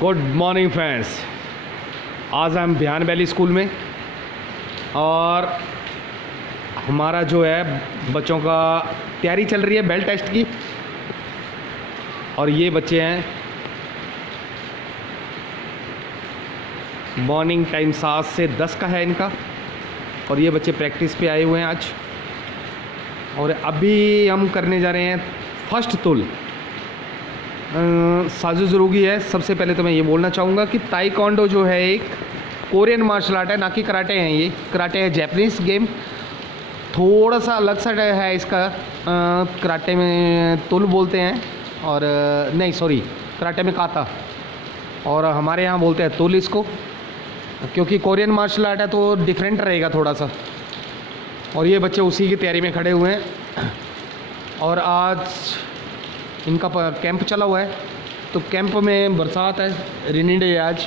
Good morning friends. आज हम बिहान valley school में और हमारा जो है बच्चों का तैयारी चल रही है बेल टेस्ट की। और ये बच्चे हैं, मॉर्निंग टाइम 7 से 10 का है इनका। और ये बच्चे प्रैक्टिस पे आए हुए हैं आज। और अभी हम करने जा रहे हैं फर्स्ट तुल। साजो ज़रूरी है। सबसे पहले तो मैं ये बोलना चाहूँगा कि ताइक्वांडो जो है एक कोरियन मार्शल आर्ट है, ना कि कराटे हैं। ये कराटे है जैपनीज़ गेम, थोड़ा सा अलग सा है इसका। कराटे में तुल बोलते हैं और नहीं सॉरी कराटे में काता, और हमारे यहाँ बोलते हैं तुल इसको, क्योंकि कोरियन मार्शल आर्ट है तो डिफरेंट रहेगा थोड़ा सा। और ये बच्चे उसी की तैयारी में खड़े हुए हैं। और आज इनका कैंप चला हुआ है, तो कैंप में बरसात है, रेनी डे है आज।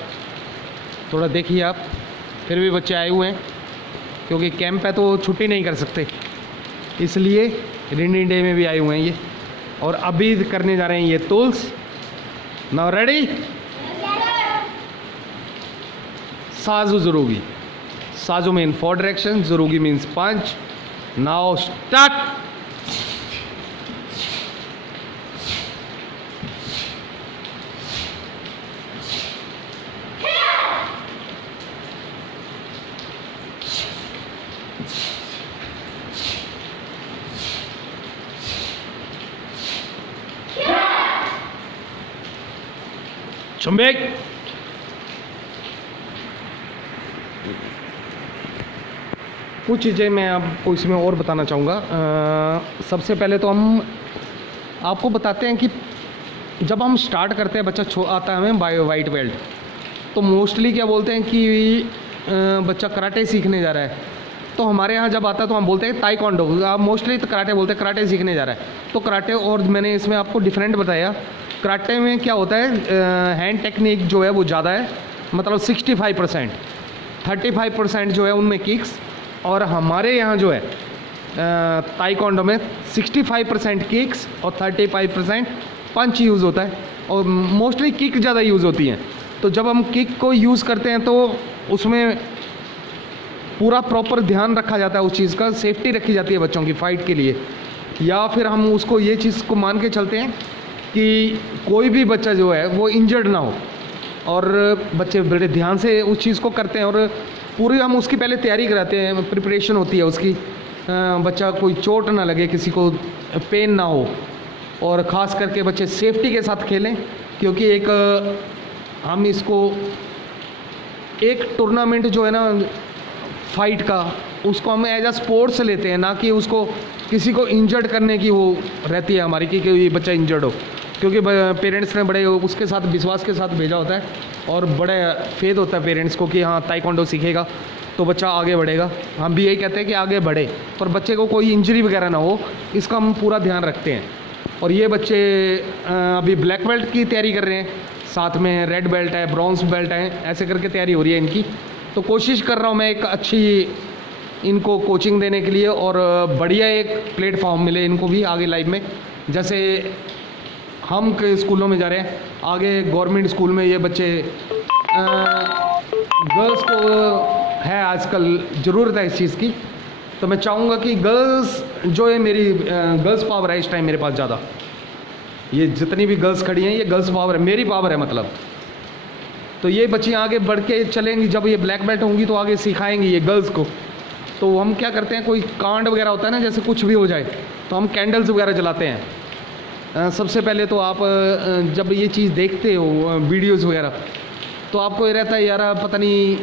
थोड़ा देखिए आप, फिर भी बच्चे आए हुए हैं क्योंकि कैंप है तो छुट्टी नहीं कर सकते, इसलिए रेनी डे में भी आए हुए हैं ये। और अभी करने जा रहे हैं ये टूल्स। Now ready. साजो ज़रूरी, साजो मीन 4 डायरेक्शन, ज़रूरी मीन्स 5। Now start. चुंबक। कुछ चीज़ें मैं आपको इसमें और बताना चाहूँगा। सबसे पहले तो हम आपको बताते हैं कि जब हम स्टार्ट करते हैं, बच्चा आता है हमें वाइट बेल्ट, तो मोस्टली क्या बोलते हैं कि बच्चा कराटे सीखने जा रहा है। तो हमारे यहाँ जब आता है तो हम बोलते हैं ताइक्वांडो। आप मोस्टली तो कराटे बोलते हैं, कराटे सीखने जा रहा है। तो कराटे, और मैंने इसमें आपको डिफरेंट बताया। कराटे में क्या होता है, हैंड टेक्निक जो है वो ज़्यादा है, मतलब 65%, 35% जो है उनमें किक्स। और हमारे यहाँ जो है ताइक्वांडो में 65% किक्स और 35% पंच यूज़ होता है, और मोस्टली किक ज़्यादा यूज़ होती हैं। तो जब हम किक को यूज़ करते हैं तो उसमें पूरा प्रॉपर ध्यान रखा जाता है, उस चीज़ का सेफ्टी रखी जाती है बच्चों की फ़ाइट के लिए। या फिर हम उसको ये चीज़ को मान के चलते हैं कि कोई भी बच्चा जो है वो इंजर्ड ना हो, और बच्चे बड़े ध्यान से उस चीज़ को करते हैं। और पूरी हम उसकी पहले तैयारी कराते हैं, प्रिपरेशन होती है उसकी, बच्चा कोई चोट ना लगे, किसी को पेन ना हो, और ख़ास करके बच्चे सेफ्टी के साथ खेलें। क्योंकि एक हम इसको एक टूर्नामेंट जो है ना फाइट का, उसको हम एज अ स्पोर्ट्स लेते हैं, ना कि उसको किसी को इंजर्ड करने की वो रहती है हमारी कि ये बच्चा इंजर्ड हो। क्योंकि पेरेंट्स ने बड़े उसके साथ विश्वास के साथ भेजा होता है, और बड़े फेथ होता है पेरेंट्स को कि हाँ ताइक्वांडो सीखेगा तो बच्चा आगे बढ़ेगा। हम भी यही कहते हैं कि आगे बढ़े, पर बच्चे को कोई इंजरी वगैरह ना हो, इसका हम पूरा ध्यान रखते हैं। और ये बच्चे अभी ब्लैक बेल्ट की तैयारी कर रहे हैं, साथ में रेड बेल्ट है, ब्रॉन्ज बेल्ट है, ऐसे करके तैयारी हो रही है इनकी। तो कोशिश कर रहा हूँ मैं एक अच्छी इनको कोचिंग देने के लिए, और बढ़िया एक प्लेटफॉर्म मिले इनको भी आगे लाइफ में। जैसे हम के स्कूलों में जा रहे हैं, आगे गवर्नमेंट स्कूल में ये बच्चे, गर्ल्स को है आजकल ज़रूरत है इस चीज़ की। तो मैं चाहूँगा कि गर्ल्स जो है, मेरी गर्ल्स पावर है इस टाइम मेरे पास ज़्यादा। ये जितनी भी गर्ल्स खड़ी हैं ये गर्ल्स पावर है, मेरी पावर है मतलब। तो ये बच्चियाँ आगे बढ़ के चलेंगी, जब ये ब्लैक बेल्ट होंगी तो आगे सिखाएंगी ये गर्ल्स को। तो हम क्या करते हैं, कोई कांड वगैरह होता है ना, जैसे कुछ भी हो जाए, तो हम कैंडल्स वगैरह जलाते हैं। सबसे पहले तो आप जब ये चीज़ देखते हो वीडियोज़ वगैरह, तो आपको ये रहता है यार पता नहीं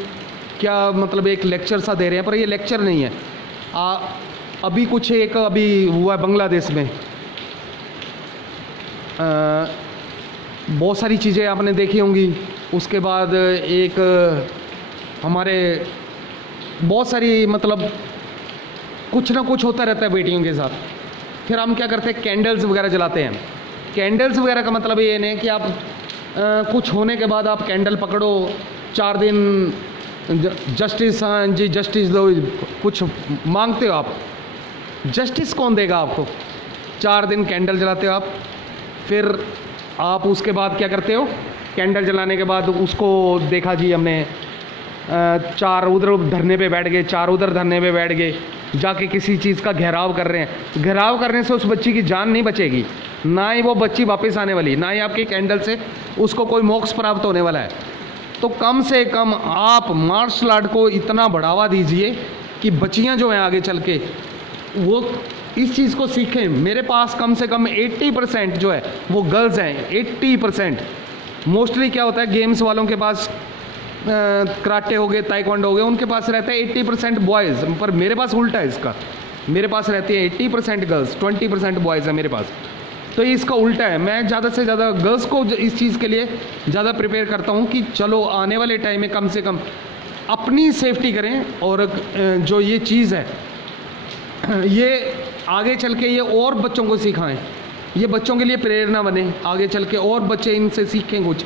क्या, मतलब एक लेक्चर सा दे रहे हैं, पर ये लेक्चर नहीं है। अभी कुछ एक अभी हुआ है बांग्लादेश में, बहुत सारी चीज़ें आपने देखी होंगी। उसके बाद एक हमारे बहुत सारी, मतलब कुछ ना कुछ होता रहता है बेटियों के साथ। फिर हम क्या करते हैं, कैंडल्स वगैरह जलाते हैं। कैंडल्स वगैरह का मतलब ये नहीं कि आप कुछ होने के बाद आप कैंडल पकड़ो 4 दिन जस्टिस, हाँ जी जस्टिस दो, कुछ मांगते हो आप, जस्टिस कौन देगा आपको? 4 दिन कैंडल जलाते हो आप, फिर आप उसके बाद क्या करते हो, कैंडल जलाने के बाद उसको देखा जी हमने, चार उधर धरने पे बैठ गए, चार उधर धरने पे बैठ गए, जाके किसी चीज़ का घेराव कर रहे हैं। घेराव करने से उस बच्ची की जान नहीं बचेगी, ना ही वो बच्ची वापस आने वाली, ना ही आपकी कैंडल से उसको कोई मोक्ष प्राप्त होने वाला है। तो कम से कम आप मार्शल आर्ट को इतना बढ़ावा दीजिए कि बच्चियां जो हैं आगे चल के वो इस चीज़ को सीखें। मेरे पास कम से कम 80% जो है वो गर्ल्स हैं, 80%। मोस्टली क्या होता है, गेम्स वालों के पास कराटे हो गए, ताइक्वांडो हो गए, उनके पास रहता है 80% बॉयज़, पर मेरे पास उल्टा है इसका। मेरे पास रहती है 80% गर्ल्स, 20% बॉयज़ है मेरे पास। तो ये इसका उल्टा है। मैं ज़्यादा से ज़्यादा गर्ल्स को इस चीज़ के लिए ज़्यादा प्रिपेयर करता हूँ कि चलो आने वाले टाइम में कम से कम अपनी सेफ्टी करें, और जो ये चीज़ है ये आगे चल के ये और बच्चों को सिखाएं, ये बच्चों के लिए प्रेरणा बने, आगे चल के और बच्चे इनसे सीखें कुछ।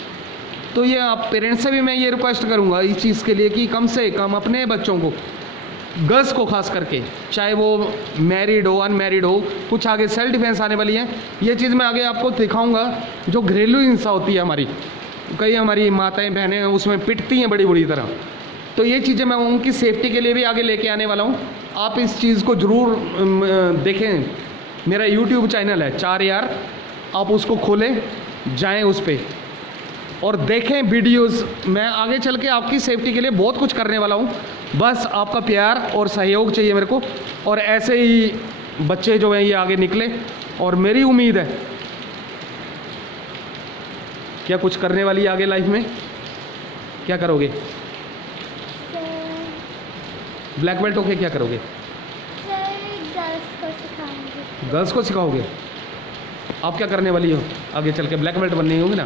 तो ये आप पेरेंट्स से भी मैं ये रिक्वेस्ट करूँगा इस चीज़ के लिए कि कम से कम अपने बच्चों को, गर्ल्स को खास करके, चाहे वो मैरिड हो अनमैरिड हो, कुछ आगे सेल्फ डिफेंस आने वाली है, ये चीज़ मैं आगे आपको दिखाऊंगा। जो घरेलू हिंसा होती है हमारी, कई हमारी माताएं बहनें उसमें पिटती हैं बड़ी बुरी तरह, तो ये चीज़ें मैं उनकी सेफ्टी के लिए भी आगे लेके आने वाला हूँ। आप इस चीज़ को ज़रूर देखें। मेरा यूट्यूब चैनल है 4 यार, आप उसको खोलें, जाएँ उस पर और देखें वीडियोस। मैं आगे चल के आपकी सेफ्टी के लिए बहुत कुछ करने वाला हूँ, बस आपका प्यार और सहयोग चाहिए मेरे को। और ऐसे ही बच्चे जो हैं ये आगे निकले, और मेरी उम्मीद है क्या कुछ करने वाली आगे लाइफ में, क्या करोगे? ब्लैक बेल्ट होके क्या करोगे? गर्ल्स को सिखाओगे? आप क्या करने वाली हो आगे चल के? ब्लैक बेल्ट बननी होगी ना,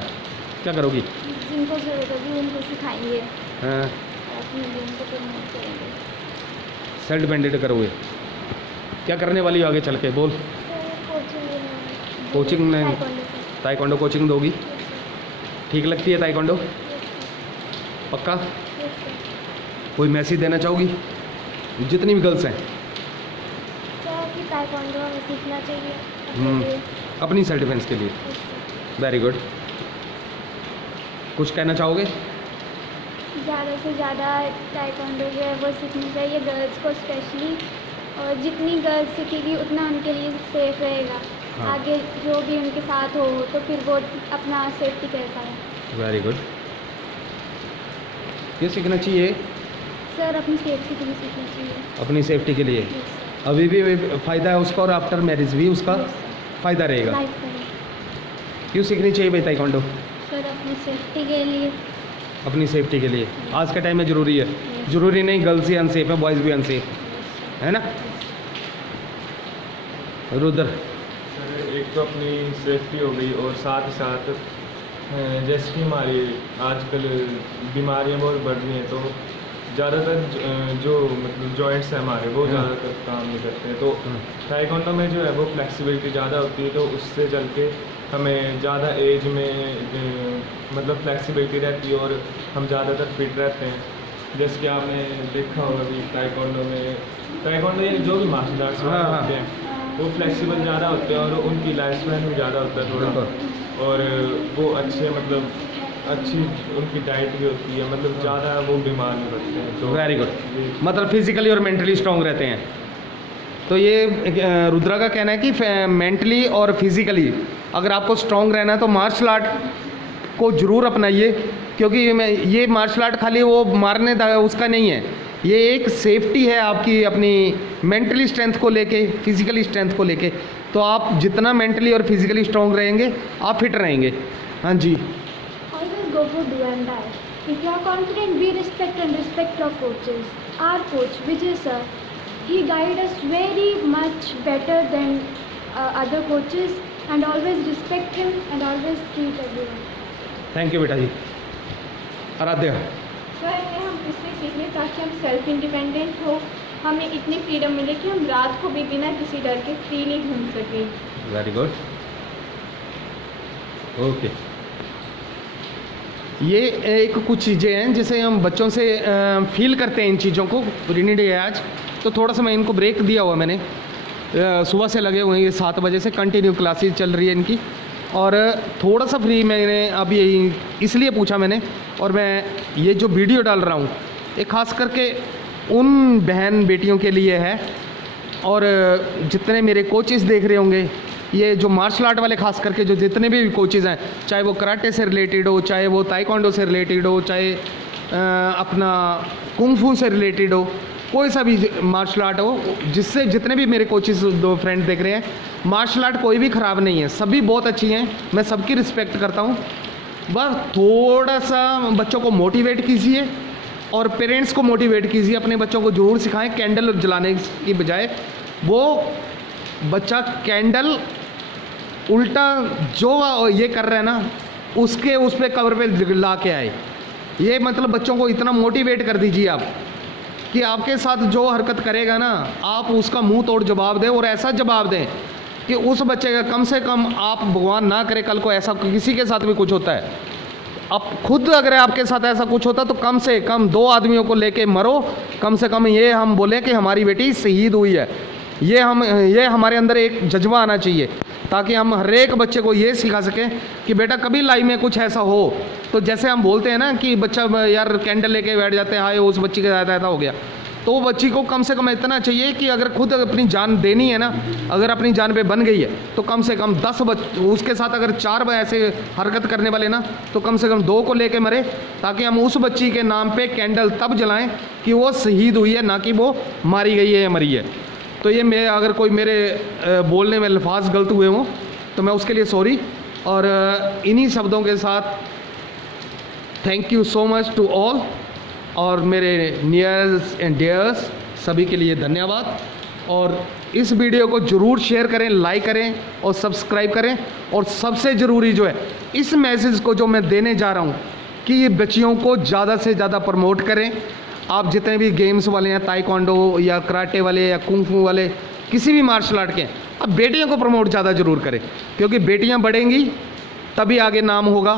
क्या करोगी? जिनको जरूरत होगी उनको सिखाएंगे। हाँ, अपने गेम को प्रमोट करेंगे। सेल्फ डिपेंडेंट करोगे? क्या करने वाली हो आगे चल के, बोल। कोचिंग में ताइक्वांडो कोचिंग दोगी? ठीक लगती है ताइक्वांडो? पक्का? कोई मैसेज देना चाहोगी जितनी भी गर्ल्स हैं? कि ताइक्वांडो हमें सीखना चाहिए अपनी सेल्फ डिफेंस के लिए। Very good. कुछ कहना चाहोगे? ज़्यादा से ज़्यादा ताइक्वांडो जो है वो सीखनी चाहिए गर्ल्स को स्पेशली, और जितनी गर्ल्स सीखेगी उतना उनके लिए सेफ रहेगा। हाँ। आगे जो भी उनके साथ हो तो फिर वो अपना सेफ्टी कर पाए। Very good. ये सीखना चाहिए सर, अपनी सेफ्टी के लिए सीखना चाहिए। अपनी सेफ्टी के लिए अभी भी फ़ायदा है उसका, और आफ्टर मैरिज भी उसका फ़ायदा रहेगा। लाइफ में क्यों सीखनी चाहिए भाई ताइक्वांडो? सर, अपनी सेफ्टी के लिए। अपनी सेफ्टी के लिए आज के टाइम में ज़रूरी है। ज़रूरी नहीं गर्ल्स ही अनसेफ है, बॉयज़ भी अनसेफ है ना। रुद्र? सर, एक तो अपनी सेफ्टी हो गई, और साथ ही साथ जैसे कि हमारी आजकल बीमारियां बहुत बढ़ रही हैं, तो ज़्यादातर जो मतलब जॉइंट्स हैं हमारे वो ज़्यादातर काम नहीं करते हैं। तो ताइक्वांडो में जो है वो फ्लेक्सिबिलिटी ज़्यादा होती है, तो उससे चल के हमें ज़्यादा एज में मतलब फ्लेक्सिबिलिटी रहती है, और हम ज़्यादातर फिट रहते हैं। जैसे कि आपने देखा होगा कि ताइक्वांडो ये जो भी मार्शल आर्ट्स होते हैं वो फ्लेक्सिबल ज़्यादा होते हैं, और उनकी लाइफ स्पैन भी ज़्यादा होता है थोड़ा, और वो अच्छे मतलब अच्छी उनकी डाइट भी होती है, मतलब ज़्यादा वो बीमार नहीं पड़ते हैं। तो वेरी गुड, मतलब फिजिकली और मेंटली स्ट्रांग रहते हैं। तो ये रुद्रा का कहना है कि मेंटली और फिजिकली अगर आपको स्ट्रांग रहना है तो मार्शल आर्ट को ज़रूर अपनाइए, क्योंकि ये मार्शल आर्ट खाली वो मारने उसका नहीं है, ये एक सेफ्टी है आपकी अपनी मेंटली स्ट्रेंथ को लेके, फिजिकली स्ट्रेंथ को लेके। तो आप जितना मेंटली और फिजिकली स्ट्रांग रहेंगे आप फिट रहेंगे। हाँ जी। Always go for do and die. If you are confident, be respect and respect your coaches. Our coach, Vijay sir, he guided us very much better than other coaches, and always respect him and always treat everyone. Thank you बेटा जी। Aaradhya? Sir, हम इसलिए सीखने ताकि हम self independent हो, हमें इतनी freedom मिले कि हम रात को भी बिना किसी डर के फ्रीली घूम सकें। Very good, okay. ये एक कुछ चीज़ें हैं जिसे हम बच्चों से फील करते हैं इन चीज़ों को। रेनी डे है आज, तो थोड़ा सा मैं इनको ब्रेक दिया हुआ मैंने। सुबह से लगे हुए हैं, ये 7 बजे से कंटिन्यू क्लासेस चल रही है इनकी। और थोड़ा सा फ्री मैंने अभी इसलिए पूछा मैंने, और मैं ये जो वीडियो डाल रहा हूँ ये खास करके उन बहन बेटियों के लिए है, और जितने मेरे कोचेस देख रहे होंगे, ये जो मार्शल आर्ट वाले खास करके जो जितने भी कोचेस हैं, चाहे वो कराटे से रिलेटेड हो, चाहे वो ताइक्वांडो से रिलेटेड हो, चाहे अपना कुंग फू से रिलेटेड हो, कोई सा भी मार्शल आर्ट हो, जिससे जितने भी मेरे कोचेस दो फ्रेंड देख रहे हैं, मार्शल आर्ट कोई भी ख़राब नहीं है, सभी बहुत अच्छी हैं, मैं सबकी रिस्पेक्ट करता हूँ। बस थोड़ा सा बच्चों को मोटिवेट कीजिए और पेरेंट्स को मोटिवेट कीजिए, अपने बच्चों को ज़रूर सिखाएं। कैंडल जलाने की बजाय वो बच्चा कैंडल उल्टा जो ये कर रहा है ना, उसके उस पर कवर पे ला के आए। ये मतलब बच्चों को इतना मोटिवेट कर दीजिए आप कि आपके साथ जो हरकत करेगा ना, आप उसका मुंह तोड़ जवाब दें, और ऐसा जवाब दें कि उस बच्चे का कम से कम, आप भगवान ना करे कल को ऐसा किसी के साथ भी कुछ होता है, अब खुद अगर आपके साथ ऐसा कुछ होता तो कम से कम 2 आदमियों को लेके मरो, कम से कम ये हम बोलें कि हमारी बेटी शहीद हुई है। ये हमारे अंदर एक जज्बा आना चाहिए, ताकि हम हर एक बच्चे को ये सिखा सकें कि बेटा कभी लाइफ में कुछ ऐसा हो तो जैसे हम बोलते हैं ना कि बच्चा यार कैंडल लेके बैठ जाते हैं, हाय उस बच्ची के साथ ऐसा हो गया, तो वो बच्ची को कम से कम इतना चाहिए कि अगर खुद अपनी जान देनी है ना, अगर अपनी जान पे बन गई है तो कम से कम 10 उसके साथ अगर 4 ऐसे हरकत करने वाले ना, तो कम से कम 2 को लेके मरे, ताकि हम उस बच्ची के नाम पे कैंडल तब जलाएं कि वो शहीद हुई है, ना कि वो मारी गई है या मरी है। तो ये मैं अगर कोई मेरे बोलने में अल्फाज गलत हुए हों तो मैं उसके लिए सॉरी, और इन्हीं शब्दों के साथ thank you so much to all, और मेरे नियर्स एंड डियर्स सभी के लिए धन्यवाद। और इस वीडियो को ज़रूर शेयर करें, लाइक करें और सब्सक्राइब करें, और सबसे ज़रूरी जो है इस मैसेज को जो मैं देने जा रहा हूँ कि ये बच्चियों को ज़्यादा से ज़्यादा प्रमोट करें। आप जितने भी गेम्स वाले हैं, ताइक्वांडो या कराटे वाले या कुंग फू वाले, किसी भी मार्शल आर्ट के, अब बेटियों को प्रमोट ज़्यादा ज़रूर करें, क्योंकि बेटियां बढ़ेंगी तभी आगे नाम होगा,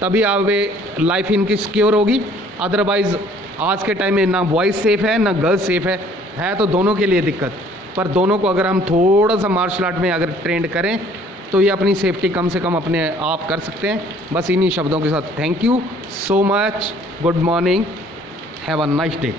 तभी आगे लाइफ इनकी सिक्योर होगी। अदरवाइज़ आज के टाइम में ना बॉयज़ सेफ़ है ना गर्ल्स सेफ़ है तो दोनों के लिए दिक्कत। पर दोनों को अगर हम थोड़ा सा मार्शल आर्ट में अगर ट्रेंड करें तो ये अपनी सेफ्टी कम से कम अपने आप कर सकते हैं। बस इन्हीं शब्दों के साथ thank you so much, good morning, have a nice day.